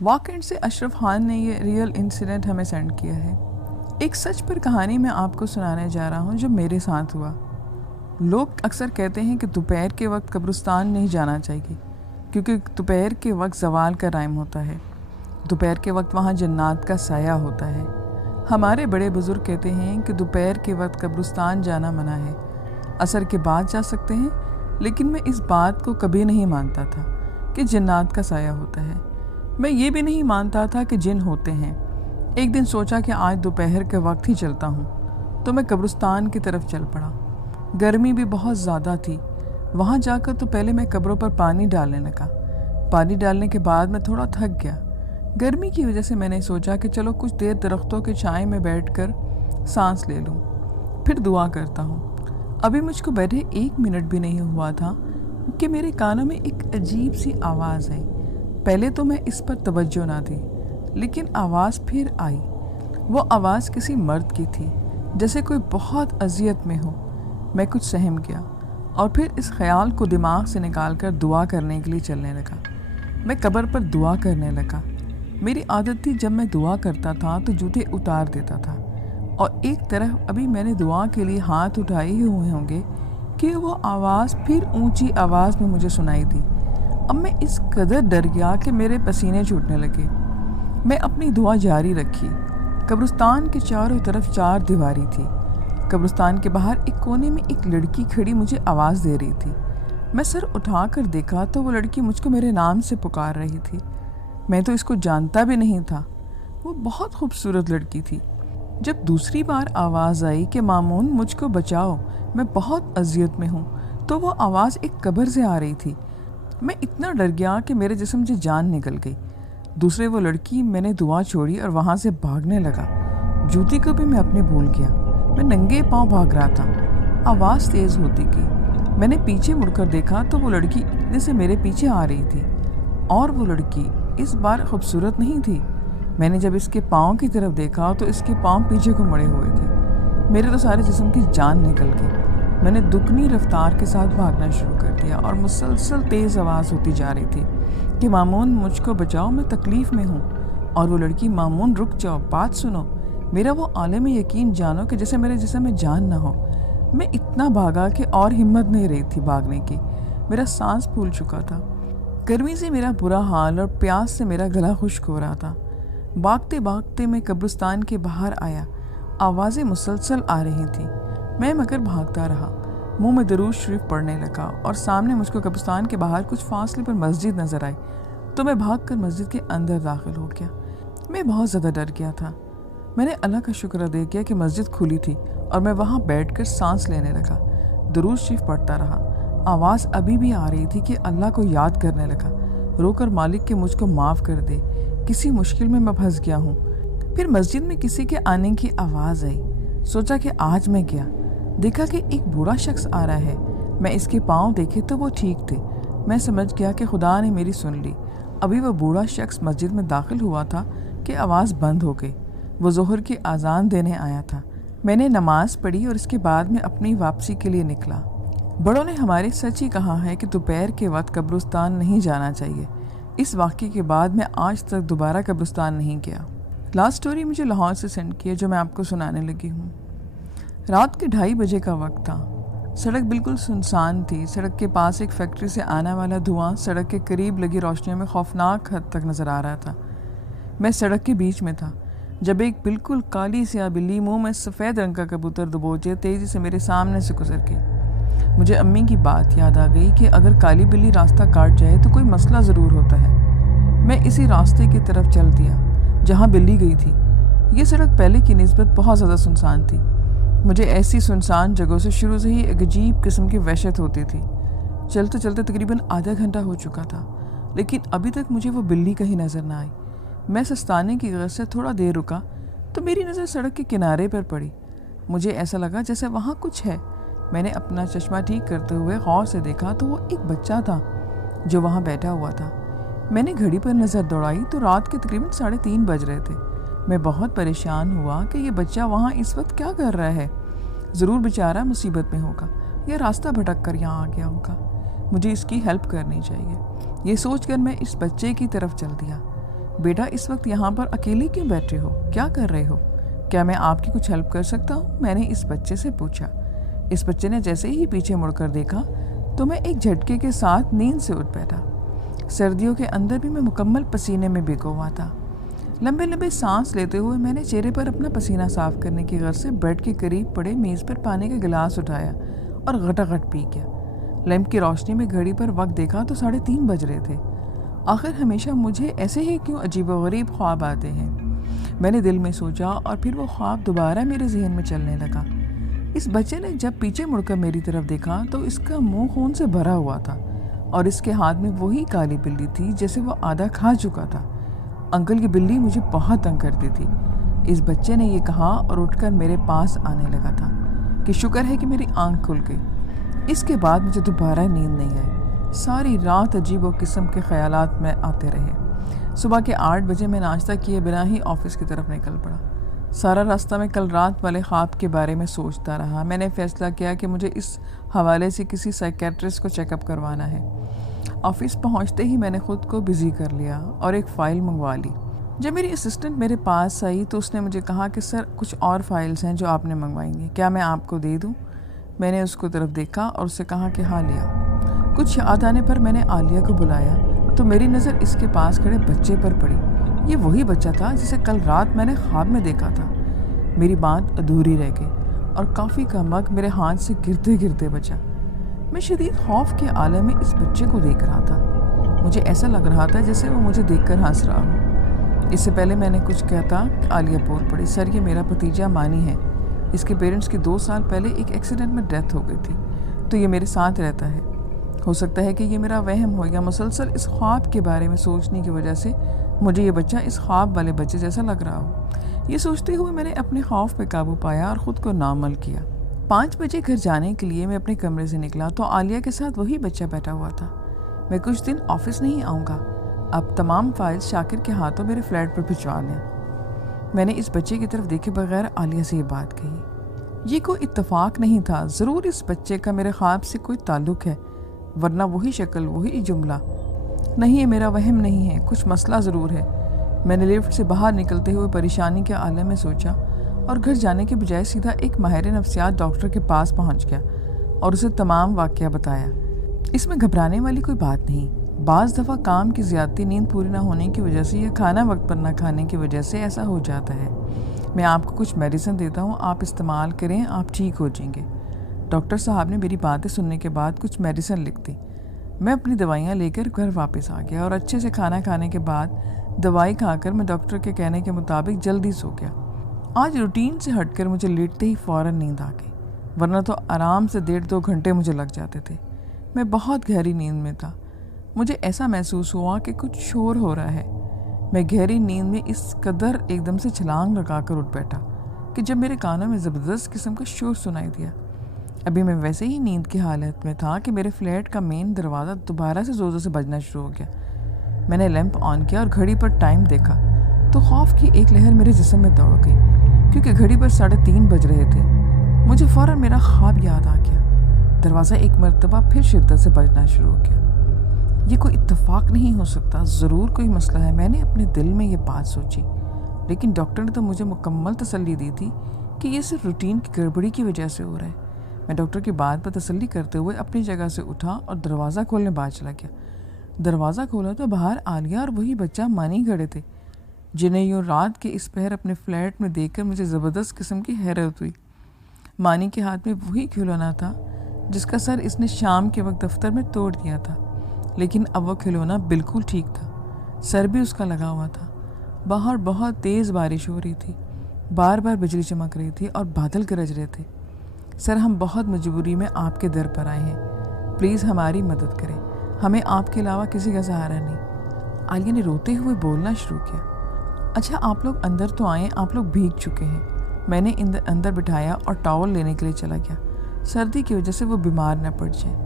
واقعی سے اشرف خان نے یہ ریئل انسیڈنٹ ہمیں سینڈ کیا ہے۔ ایک سچ پر کہانی میں آپ کو سنانے جا رہا ہوں جو میرے ساتھ ہوا۔ لوگ اکثر کہتے ہیں کہ دوپہر کے وقت قبرستان نہیں جانا چاہیے کیونکہ دوپہر کے وقت زوال کا ٹائم ہوتا ہے۔ دوپہر کے وقت وہاں جنات کا سایہ ہوتا ہے۔ ہمارے بڑے بزرگ کہتے ہیں کہ دوپہر کے وقت قبرستان جانا منع ہے، عصر کے بعد جا سکتے ہیں، لیکن میں اس بات کو کبھی نہیں مانتا تھا کہ جنات کا سایہ ہوتا ہے۔ میں یہ بھی نہیں مانتا تھا کہ جن ہوتے ہیں۔ ایک دن سوچا کہ آج دوپہر کے وقت ہی چلتا ہوں، تو میں قبرستان کی طرف چل پڑا۔ گرمی بھی بہت زیادہ تھی۔ وہاں جا کر تو پہلے میں قبروں پر پانی ڈالنے لگا۔ پانی ڈالنے کے بعد میں تھوڑا تھک گیا۔ گرمی کی وجہ سے میں نے سوچا کہ چلو کچھ دیر درختوں کے چھائے میں بیٹھ کر سانس لے لوں، پھر دعا کرتا ہوں۔ ابھی مجھ کو بیٹھے 1 منٹ بھی نہیں ہوا تھا کہ میرے کانوں میں ایک عجیب سی آواز آئی۔ پہلے تو میں اس پر توجہ نہ دی، لیکن آواز پھر آئی۔ وہ آواز کسی مرد کی تھی، جیسے کوئی بہت اذیت میں ہو۔ میں کچھ سہم گیا اور پھر اس خیال کو دماغ سے نکال کر دعا کرنے کے لیے چلنے لگا۔ میں قبر پر دعا کرنے لگا۔ میری عادت تھی جب میں دعا کرتا تھا تو جوتے اتار دیتا تھا، اور ایک طرف ابھی میں نے دعا کے لیے ہاتھ اٹھائے ہی ہوئے ہوں گے کہ وہ آواز پھر اونچی آواز میں مجھے سنائی دی۔ اب میں اس قدر ڈر گیا کہ میرے پسینے چھوٹنے لگے۔ میں اپنی دعا جاری رکھی۔ قبرستان کے چاروں طرف 4 دیواری تھی۔ قبرستان کے باہر ایک کونے میں ایک لڑکی کھڑی مجھے آواز دے رہی تھی۔ میں سر اٹھا کر دیکھا تو وہ لڑکی مجھ کو میرے نام سے پکار رہی تھی۔ میں تو اس کو جانتا بھی نہیں تھا۔ وہ بہت خوبصورت لڑکی تھی۔ جب دوسری بار آواز آئی کہ مامون مجھ کو بچاؤ، میں بہت اذیت میں ہوں، تو وہ آواز ایک قبر سے آ رہی تھی۔ میں اتنا ڈر گیا کہ میرے جسم سے جان نکل گئی۔ دوسرے وہ لڑکی، میں نے دعا چھوڑی اور وہاں سے بھاگنے لگا۔ جوتی کو بھی میں اپنے بھول گیا۔ میں ننگے پاؤں بھاگ رہا تھا۔ آواز تیز ہوتی گئی۔ میں نے پیچھے مڑ کر دیکھا تو وہ لڑکی اتنے سے میرے پیچھے آ رہی تھی، اور وہ لڑکی اس بار خوبصورت نہیں تھی۔ میں نے جب اس کے پاؤں کی طرف دیکھا تو اس کے پاؤں پیچھے کو مڑے ہوئے تھے۔ میرے تو سارے جسم کی جان نکل گئی۔ میں نے دگنی رفتار کے ساتھ بھاگنا شروع کر دیا اور مسلسل تیز آواز ہوتی جا رہی تھی کہ مامون مجھ کو بچاؤ، میں تکلیف میں ہوں۔ اور وہ لڑکی، مامون رک جاؤ، بات سنو۔ میرا وہ عالم یقین جانو کہ جیسے میرے جسم میں جان نہ ہو۔ میں اتنا بھاگا کہ اور ہمت نہیں رہی تھی بھاگنے کی۔ میرا سانس پھول چکا تھا۔ گرمی سے میرا برا حال اور پیاس سے میرا گلا خشک ہو رہا تھا۔ بھاگتے بھاگتے میں قبرستان کے باہر آیا۔ آوازیں مسلسل آ رہی تھیں، میں مگر بھاگتا رہا۔ منہ میں درود شریف پڑھنے لگا اور سامنے مجھ کو قبرستان کے باہر کچھ فاصلے پر مسجد نظر آئی، تو میں بھاگ کر مسجد کے اندر داخل ہو گیا۔ میں بہت زیادہ ڈر گیا تھا۔ میں نے اللہ کا شکر ادا کیا کہ مسجد کھلی تھی اور میں وہاں بیٹھ کر سانس لینے لگا۔ درود شریف پڑھتا رہا۔ آواز ابھی بھی آ رہی تھی کہ اللہ کو یاد کرنے لگا، رو کر مالک کہ مجھ کو معاف کر دے، کسی مشکل میں پھنس گیا ہوں۔ پھر مسجد میں کسی کے آنے کی آواز آئی۔ سوچا کہ آج میں گیا، دیکھا کہ ایک بوڑھا شخص آ رہا ہے۔ میں اس کے پاؤں دیکھے تو وہ ٹھیک تھے۔ میں سمجھ گیا کہ خدا نے میری سن لی۔ ابھی وہ بوڑھا شخص مسجد میں داخل ہوا تھا کہ آواز بند ہو گئی۔ وہ ظہر کی اذان دینے آیا تھا۔ میں نے نماز پڑھی اور اس کے بعد میں اپنی واپسی کے لیے نکلا۔ بڑوں نے ہمارے سچ ہی کہا ہے کہ دوپہر کے وقت قبرستان نہیں جانا چاہیے۔ اس واقعے کے بعد میں آج تک دوبارہ قبرستان نہیں گیا۔ لاسٹ سٹوری مجھے لاہور سے سینڈ کی ہے جو میں آپ کو سنانے لگی ہوں۔ رات کے 2:30 بجے کا وقت تھا۔ سڑک بالکل سنسان تھی۔ سڑک کے پاس ایک فیکٹری سے آنے والا دھواں سڑک کے قریب لگی روشنیوں میں خوفناک حد تک نظر آ رہا تھا۔ میں سڑک کے بیچ میں تھا جب ایک بالکل کالی سیاہ بلی منہ میں سفید رنگ کا کبوتر دبوچے تیزی سے میرے سامنے سے گزر گئی۔ مجھے امی کی بات یاد آ گئی کہ اگر کالی بلی راستہ کاٹ جائے تو کوئی مسئلہ ضرور ہوتا ہے۔ میں اسی راستے کی طرف چل دیا جہاں بلی گئی تھی۔ یہ سڑک پہلے کی نسبت بہت زیادہ سنسان تھی۔ مجھے ایسی سنسان جگہوں سے شروع سے ہی ایک عجیب قسم کی وحشت ہوتی تھی۔ چلتے چلتے تقریباً آدھا گھنٹہ ہو چکا تھا، لیکن ابھی تک مجھے وہ بلی کہیں نظر نہ آئی۔ میں سستانے کی غرض سے تھوڑا دیر رکا تو میری نظر سڑک کے کنارے پر پڑی۔ مجھے ایسا لگا جیسے وہاں کچھ ہے۔ میں نے اپنا چشمہ ٹھیک کرتے ہوئے غور سے دیکھا تو وہ ایک بچہ تھا جو وہاں بیٹھا ہوا تھا۔ میں نے گھڑی پر نظر دوڑائی تو رات کے تقریباً 3:30 بج رہے تھے۔ میں بہت پریشان ہوا کہ یہ بچہ وہاں اس وقت کیا کر رہا ہے۔ ضرور بیچارہ مصیبت میں ہوگا یا راستہ بھٹک کر یہاں آ گیا ہوگا۔ مجھے اس کی ہیلپ کرنی چاہیے۔ یہ سوچ کر میں اس بچے کی طرف چل دیا۔ بیٹا اس وقت یہاں پر اکیلے کیوں بیٹھے ہو؟ کیا کر رہے ہو؟ کیا میں آپ کی کچھ ہیلپ کر سکتا ہوں؟ میں نے اس بچے سے پوچھا۔ اس بچے نے جیسے ہی پیچھے مڑ کر دیکھا تو میں ایک جھٹکے کے ساتھ نیند سے اٹھ بیٹھا۔ سردیوں کے اندر بھی میں مکمل پسینے میں بھیگا ہوا تھا۔ لمبے لمبے سانس لیتے ہوئے میں نے چہرے پر اپنا پسینہ صاف کرنے کی غرض سے بیڈ کے قریب پڑے میز پر پانی کا گلاس اٹھایا اور غٹاغٹ پی گیا۔ لیمپ کی روشنی میں گھڑی پر وقت دیکھا تو 3:30 بج رہے تھے۔ آخر ہمیشہ مجھے ایسے ہی کیوں عجیب و غریب خواب آتے ہیں؟ میں نے دل میں سوچا اور پھر وہ خواب دوبارہ میرے ذہن میں چلنے لگا۔ اس بچے نے جب پیچھے مڑ کر میری طرف دیکھا تو اس کا منہ خون سے بھرا ہوا تھا اور اس کے ہاتھ میں وہی کالی بلی تھی جیسے وہ آدھا کھا چکا تھا۔ انکل کی بلی مجھے بہت تنگ کرتی تھی۔ اس بچے نے یہ کہا اور اٹھ کر میرے پاس آنے لگا تھا کہ شکر ہے کہ میری آنکھ کھل گئی۔ اس کے بعد مجھے دوبارہ نیند نہیں آئی۔ ساری رات عجیب و قسم کے خیالات میں آتے رہے۔ صبح کے 8 بجے میں ناشتہ کیے بنا ہی آفس کی طرف نکل پڑا۔ سارا راستہ میں کل رات والے خواب کے بارے میں سوچتا رہا۔ میں نے فیصلہ کیا کہ مجھے اس حوالے سے کسی سائیکیٹرسٹ کو چیک اپ کروانا ہے۔ آفس پہنچتے ہی میں نے خود کو بزی کر لیا اور ایک فائل منگوا لی۔ جب میری اسسٹنٹ میرے پاس آئی تو اس نے مجھے کہا کہ سر کچھ اور فائلز ہیں جو آپ نے منگوائی ہیں، کیا میں آپ کو دے دوں؟ میں نے اس کو طرف دیکھا اور اسے کہا کہ ہاں لیا۔ کچھ یاد آنے پر میں نے عالیہ کو بلایا تو میری نظر اس کے پاس کھڑے بچے پر پڑی۔ یہ وہی بچہ تھا جسے کل رات میں نے خواب میں دیکھا تھا۔ میری بات ادھوری رہ گئی اور کافی کا مگ میرے ہاتھ سے گرتے گرتے بچا۔ میں شدید خوف کے عالم میں اس بچے کو دیکھ رہا تھا۔ مجھے ایسا لگ رہا تھا جیسے وہ مجھے دیکھ کر ہنس رہا ہو۔ اس سے پہلے میں نے کچھ کہتا کہ عالیہ بول پڑی، سر یہ میرا بھتیجا مانی ہے۔ اس کے پیرنٹس کی 2 سال پہلے ایک ایکسیڈنٹ میں ڈیتھ ہو گئی تھی تو یہ میرے ساتھ رہتا ہے۔ ہو سکتا ہے کہ یہ میرا وہم ہو یا مسلسل اس خواب کے بارے میں سوچنے کی وجہ سے مجھے یہ بچہ اس خواب والے بچے جیسا لگ رہا ہو۔ یہ سوچتے ہوئے میں نے اپنے خوف پہ قابو پایا اور خود کو نارمل کیا۔ 5 بجے گھر جانے کے لیے میں اپنے کمرے سے نکلا تو عالیہ کے ساتھ وہی بچہ بیٹھا ہوا تھا۔ میں کچھ دن آفس نہیں آؤں گا، اب تمام فائلز شاکر کے ہاتھوں میرے فلیٹ پر بھجوا دیں۔ میں نے اس بچے کی طرف دیکھے بغیر عالیہ سے یہ بات کہی۔ یہ کوئی اتفاق نہیں تھا، ضرور اس بچے کا میرے خواب سے کوئی تعلق ہے، ورنہ وہی شکل وہی جملہ۔ نہیں، یہ میرا وہم نہیں ہے، کچھ مسئلہ ضرور ہے۔ میں نے لفٹ سے باہر نکلتے ہوئے پریشانی کے عالم میں سوچا اور گھر جانے کے بجائے سیدھا ایک ماہر نفسیات ڈاکٹر کے پاس پہنچ گیا اور اسے تمام واقعہ بتایا۔ اس میں گھبرانے والی کوئی بات نہیں۔ بعض دفعہ کام کی زیادتی، نیند پوری نہ ہونے کی وجہ سے یا کھانا وقت پر نہ کھانے کی وجہ سے ایسا ہو جاتا ہے۔ میں آپ کو کچھ میڈیسن دیتا ہوں، آپ استعمال کریں، آپ ٹھیک ہو جائیں گے۔ ڈاکٹر صاحب نے میری باتیں سننے کے بعد کچھ میڈیسن لکھ دی۔ میں اپنی دوائیاں لے کر گھر واپس آ گیا اور اچھے سے کھانا کھانے کے بعد دوائی کھا کر میں ڈاکٹر کے کہنے کے مطابق جلدی سو گیا۔ آج روٹین سے ہٹ کر مجھے لیٹتے ہی فوراً نیند آ گئی، ورنہ تو آرام سے 1.5-2 گھنٹے مجھے لگ جاتے تھے۔ میں بہت گہری نیند میں تھا۔ مجھے ایسا محسوس ہوا کہ کچھ شور ہو رہا ہے۔ میں گہری نیند میں اس قدر ایک دم سے چھلانگ لگا کر اٹھ بیٹھا کہ جب میرے کانوں میں زبردست قسم کا شور سنائی دیا۔ ابھی میں ویسے ہی نیند کی حالت میں تھا کہ میرے فلیٹ کا مین دروازہ دوبارہ سے زور سے بجنا شروع ہو گیا۔ میں نے لیمپ آن کیا اور گھڑی پر ٹائم دیکھا تو خوف کی ایک لہر میرے جسم میں دوڑ گئی، کیونکہ گھڑی پر 3:30 بج رہے تھے۔ مجھے فوراً میرا خواب یاد آ گیا۔ دروازہ ایک مرتبہ پھر شدت سے بجنا شروع ہو گیا۔ یہ کوئی اتفاق نہیں ہو سکتا، ضرور کوئی مسئلہ ہے، میں نے اپنے دل میں یہ بات سوچی۔ لیکن ڈاکٹر نے تو مجھے مکمل تسلی دی تھی کہ یہ صرف روٹین کی گڑبڑی کی وجہ سے ہو رہا ہے۔ میں ڈاکٹر کی بات پر تسلی کرتے ہوئے اپنی جگہ سے اٹھا اور دروازہ کھولنے باہر چلا گیا۔ دروازہ کھولا تو باہر عالیہ اور وہی بچہ مانی کھڑے تھے، جنہیں یوں رات کے اس پہر اپنے فلیٹ میں دیکھ کر مجھے زبردست قسم کی حیرت ہوئی۔ مانی کے ہاتھ میں وہی کھلونا تھا جس کا سر اس نے شام کے وقت دفتر میں توڑ دیا تھا، لیکن اب وہ کھلونا بالکل ٹھیک تھا، سر بھی اس کا لگا ہوا تھا۔ باہر بہت تیز بارش ہو رہی تھی، بار بار بجلی چمک رہی تھی اور بادل گرج رہے تھے۔ سر، ہم بہت مجبوری میں آپ کے در پر آئے ہیں، پلیز ہماری مدد کریں، ہمیں آپ کے علاوہ کسی کا سہارا نہیں۔ عالیہ نے روتے ہوئے بولنا شروع کیا۔ اچھا آپ لوگ اندر تو آئیں، آپ لوگ بھیگ چکے ہیں۔ میں نے اندر بٹھایا اور ٹاول لینے کے لیے چلا گیا، سردی کی وجہ سے وہ بیمار نہ پڑ جائے۔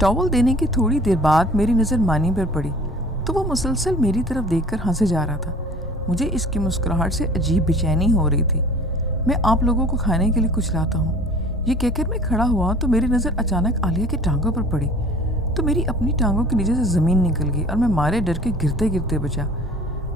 ٹاول دینے کی تھوڑی دیر بعد میری نظر مانی پر پڑی تو وہ مسلسل میری طرف دیکھ کر ہنسے جا رہا تھا۔ مجھے اس کی مسکراہٹ سے عجیب بے چینی ہو رہی تھی۔ میں آپ لوگوں کو کھانے کے لیے کچھ لاتا ہوں، یہ کہہ کر میں کھڑا ہوا تو میری نظر اچانک عالیہ کی ٹانگوں پر پڑی تو میری اپنی ٹانگوں کے نیچے سے زمین نکل گئی اور میں مارے ڈر کے گرتے گرتے بچا۔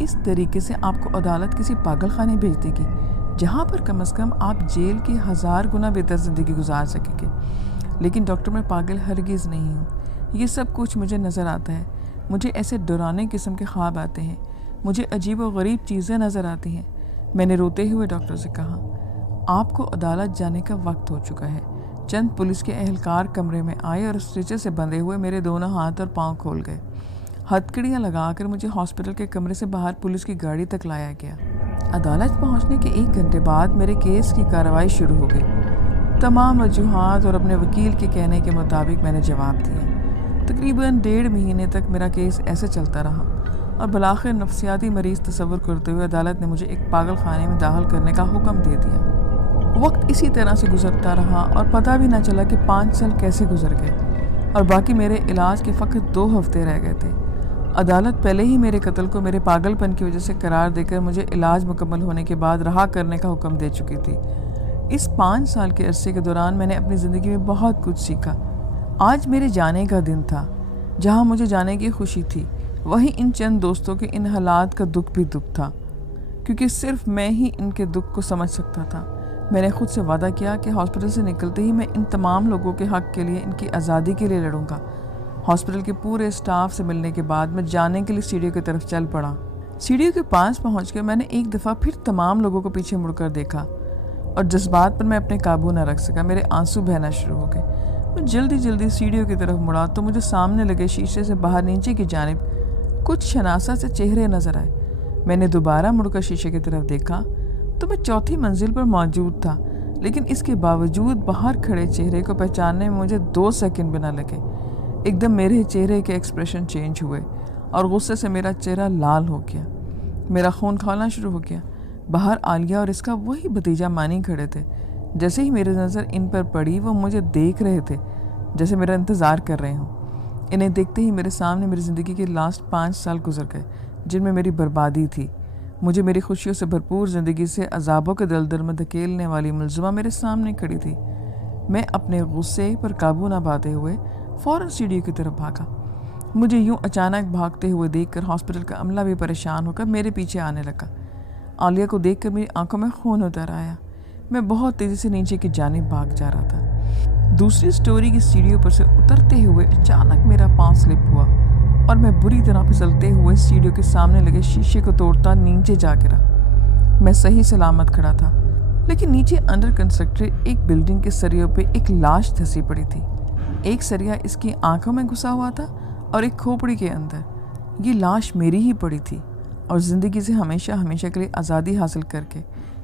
اس طریقے سے آپ کو عدالت کسی پاگل خانے بھیج دے گی جہاں پر کم از کم آپ جیل کی 1000 گنا بہتر زندگی گزار سکیں گے۔ لیکن ڈاکٹر میں پاگل ہرگز نہیں ہوں، یہ سب کچھ مجھے نظر آتا ہے، مجھے ایسے ڈرانے قسم کے خواب آتے ہیں، مجھے عجیب و غریب چیزیں نظر آتی ہیں۔ میں نے روتے ہوئے ڈاکٹر سے کہا، آپ کو عدالت جانے کا وقت ہو چکا ہے۔ چند پولیس کے اہلکار کمرے میں آئے اور اسٹریچر سے بندھے ہوئے میرے دونوں ہاتھ اور پاؤں کھول گئے۔ ہتھکڑیاں لگا کر مجھے ہاسپٹل کے کمرے سے باہر پولیس کی گاڑی تک لایا گیا۔ عدالت پہنچنے کے 1 گھنٹے بعد میرے کیس کی کارروائی شروع ہو گئی۔ تمام وجوہات اور اپنے وکیل کے کہنے کے مطابق میں نے جواب دیا۔ تقریباً 1.5 مہینے تک میرا کیس ایسے چلتا رہا اور بالآخر نفسیاتی مریض تصور کرتے ہوئے عدالت نے مجھے ایک پاگل خانے میں داخل کرنے کا حکم دے دیا۔ وقت اسی طرح سے گزرتا رہا اور پتہ بھی نہ چلا کہ 5 سال کیسے گزر گئے اور باقی میرے علاج کے فقط 2 ہفتے رہ گئے تھے۔ عدالت پہلے ہی میرے قتل کو میرے پاگل پن کی وجہ سے قرار دے کر مجھے علاج مکمل ہونے کے بعد رہا کرنے کا حکم دے چکی تھی۔ اس 5 سال کے عرصے کے دوران میں نے اپنی زندگی میں بہت کچھ سیکھا۔ آج میرے جانے کا دن تھا، جہاں مجھے جانے کی خوشی تھی وہیں ان چند دوستوں کے ان حالات کا دکھ بھی دکھ تھا، کیونکہ صرف میں ہی ان کے دکھ کو سمجھ سکتا تھا۔ میں نے خود سے وعدہ کیا کہ ہاسپٹل سے نکلتے ہی میں ان تمام لوگوں کے حق کے لیے، ان کی آزادی کے لیے لڑوں گا۔ ہاسپٹل کے پورے سٹاف سے ملنے کے بعد میں جانے کے لیے سیڑھیوں کی طرف چل پڑا۔ سیڑھیوں کے پاس پہنچ کے میں نے ایک دفعہ پھر تمام لوگوں کو پیچھے مڑ کر دیکھا اور جذبات پر میں اپنے قابو نہ رکھ سکا، میرے آنسو بہنا شروع ہو گئے۔ میں جلدی سیڑھیوں کی طرف مڑا تو مجھے سامنے لگے شیشے سے باہر نیچے کی جانب کچھ شناسا سے چہرے نظر آئے۔ میں نے دوبارہ مڑ کر شیشے کی طرف دیکھا تو میں 4تھی منزل پر موجود تھا، لیکن اس کے باوجود باہر کھڑے چہرے کو پہچاننے میں مجھے 2 سیکنڈ بھی نہ لگے۔ ایک دم میرے چہرے کے ایکسپریشن چینج ہوئے اور غصے سے میرا چہرہ لال ہو گیا، میرا خون کھولنا شروع ہو گیا۔ باہر عالیہ اور اس کا وہی بھتیجا مانی کھڑے تھے۔ جیسے ہی میری نظر ان پر پڑی وہ مجھے دیکھ رہے تھے جیسے میرا انتظار کر رہے ہوں۔ انہیں دیکھتے ہی میرے سامنے میری زندگی کے لاسٹ 5 سال گزر گئے جن میں میری بربادی تھی۔ مجھے میری خوشیوں سے بھرپور زندگی سے عذابوں کے دلدل میں دھکیلنے والی ملزمہ میرے سامنے کھڑی تھی۔ میں اپنے غصے پر قابو نہ پاتے ہوئے فوراً سیڑھیوں کی طرف بھاگا۔ مجھے یوں اچانک بھاگتے ہوئے دیکھ کر ہاسپٹل کا عملہ بھی پریشان ہو کر میرے پیچھے آنے لگا۔ عالیہ کو دیکھ کر میری آنکھوں میں خون اتر آیا۔ میں بہت تیزی سے نیچے کی جانب بھاگ جا رہا تھا۔ دوسری سٹوری کی سیڑھیوں پر سے اترتے ہوئے اچانک میرا پاؤں سلپ ہوا اور میں بری طرح پھسلتے ہوئے سیڑھیوں کے سامنے لگے شیشے کو توڑتا نیچے جا گرا۔ میں صحیح سلامت کھڑا تھا، لیکن نیچے انڈر کنسٹرکٹڈ ایک بلڈنگ کے سریوں پہ ایک لاش دھسی پڑی تھی۔ ایک سریا اس کی آنکھوں میں گھسا ہوا تھا اور ایک کھوپڑی کے اندر۔ یہ لاش میری ہی پڑی تھی اور زندگی سے ہمیشہ کے لیے آزادی حاصل کر کے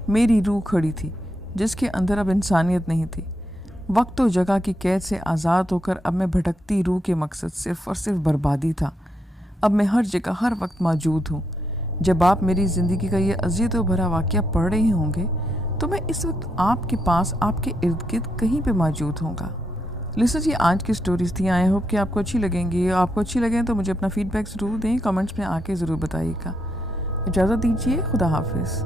میری روح کھڑی تھی جس کے اندر اب انسانیت نہیں تھی۔ وقت و جگہ کی قید سے آزاد ہو کر اب میں بھٹکتی روح کے مقصد صرف اور صرف بربادی تھا۔ اب میں ہر جگہ ہر وقت موجود ہوں۔ جب آپ میری زندگی کا یہ اذیت و بھرا واقعہ پڑھ رہے ہوں گے تو میں اس وقت آپ کے پاس، آپ کے ارد گرد کہیں پہ موجود ہوں گا۔ لسنرز، یہ آج کی سٹوریز تھیں۔ آئی ہوپ کہ آپ کو اچھی لگیں گی۔ آپ کو اچھی لگیں تو مجھے اپنا فیڈ بیک ضرور دیں، کمنٹس میں آ کے ضرور بتائیے گا۔ اجازت دیجیے، خدا حافظ۔